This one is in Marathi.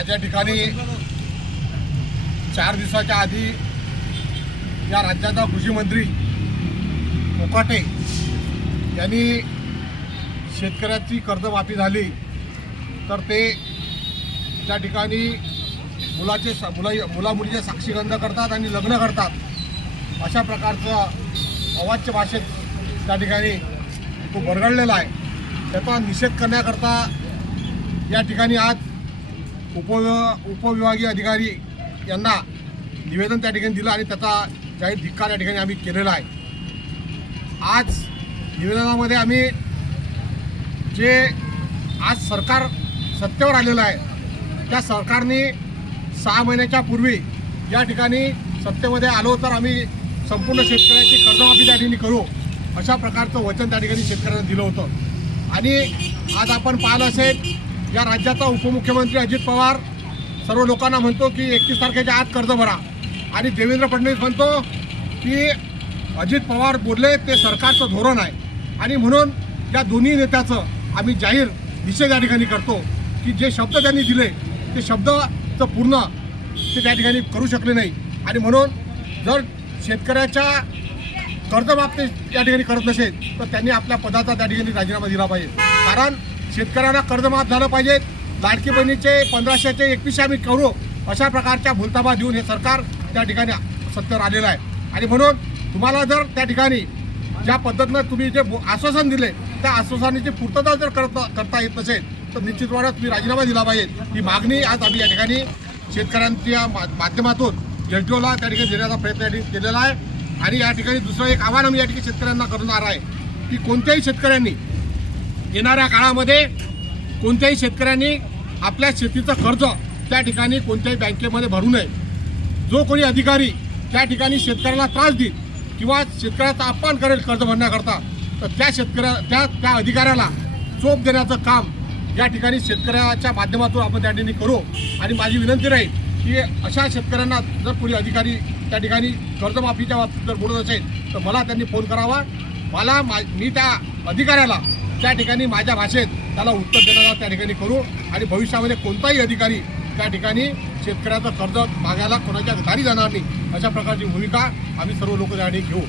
आज या ठिकाणी चार दिवसाच्या आधी या राज्याचा कृषी मंत्री कोकाटे यांनी शेतकऱ्याची कर्जमाफी झाली तर ते त्या ठिकाणी मुलाचे सा- मुला मुलामुलीचे साक्षीगंध करतात आणि लग्न करतात. अशा प्रकारचं अवाच्य भाषेत त्या ठिकाणी तो बरगळलेला आहे. त्याचा निषेध करण्याकरता या ठिकाणी आज उप उपविभागीय अधिकारी यांना निवेदन त्या ठिकाणी दिलं आणि त्याचा जाहीर धिक्कार या ठिकाणी आम्ही केलेला आहे. आज निवेदनामध्ये आम्ही जे आज सरकार सत्तेवर आलेलं आहे त्या सरकारने सहा महिन्याच्या पूर्वी या ठिकाणी सत्तेमध्ये आलो तर आम्ही संपूर्ण शेतकऱ्याची कर्जमाफी त्या ठिकाणी करू अशा प्रकारचं वचन त्या ठिकाणी शेतकऱ्यांना दिलं होतं. आणि आज आपण पाहिलं असेल या राज्याचा उपमुख्यमंत्री अजित पवार सर्व लोकांना म्हणतो की एकतीस तारखेच्या आत कर्ज भरा. आणि देवेंद्र फडणवीस म्हणतो की अजित पवार बोलले ते सरकारचं धोरण आहे. आणि म्हणून या दोन्ही नेत्याचं आम्ही जाहीर निषेध या ठिकाणी करतो की जे शब्द त्यांनी दिले ते शब्दचं पूर्ण ते त्या ठिकाणी करू शकले नाही. आणि म्हणून जर शेतकऱ्याच्या कर्जमाफी या ठिकाणी करत नसेल तर त्यांनी आपल्या पदाचा त्या ठिकाणी राजीनामा दिला पाहिजे. कारण शेतकऱ्यांना कर्जमाफ झालं पाहिजे. लाडकी बहिणीचे पंधराशेचे एकवीसशे आम्ही करू अशा प्रकारच्या भूलताबा देऊन हे सरकार त्या ठिकाणी सत्तेवर आलेलं आहे. आणि म्हणून तुम्हाला जर त्या ठिकाणी ज्या पद्धतीनं तुम्ही जे आश्वासन दिले त्या आश्वासनाची पूर्तता जर करता करता येत नसेल तर निश्चितपणे तुम्ही राजीनामा दिला पाहिजे. ही मागणी आज आम्ही या ठिकाणी शेतकऱ्यांच्या मा- माध्यमातून एसडीओला त्या ठिकाणी देण्याचा प्रयत्न केलेला आहे. आणि या ठिकाणी दुसरं एक आव्हान आम्ही या ठिकाणी शेतकऱ्यांना करणार आहे की कोणत्याही शेतकऱ्यांनी येणाऱ्या काळामध्ये कोणत्याही शेतकऱ्यांनी आपल्या शेतीचं कर्ज त्या ठिकाणी कोणत्याही बँकेमध्ये भरू नये. जो कोणी अधिकारी त्या ठिकाणी शेतकऱ्याला त्रास देईल किंवा शेतकऱ्याचा अपमान करेल कर्ज भरण्याकरता तर त्या शेतकऱ्या त्या त्या अधिकाऱ्याला चोप देण्याचं काम या ठिकाणी शेतकऱ्याच्या माध्यमातून आपण त्या ठिकाणी करू. आणि माझी विनंती राहील की अशा शेतकऱ्यांना जर कोणी अधिकारी त्या ठिकाणी कर्जमाफीच्या बाबतीत जर बोलत असेल तर मला त्यांनी फोन करावा. मला मा मी त्या अधिकाऱ्याला त्या ठिकाणी माझ्या भाषेत त्याला उत्तर देण्याचा त्या ठिकाणी करू आणि भविष्यामध्ये कोणताही अधिकारी त्या ठिकाणी शेतकऱ्याचं कर्ज मागायला कोणाच्या घरी जाणार नाही अशा प्रकारची भूमिका आम्ही सर्व लोक त्या ठिकाणी घेऊ.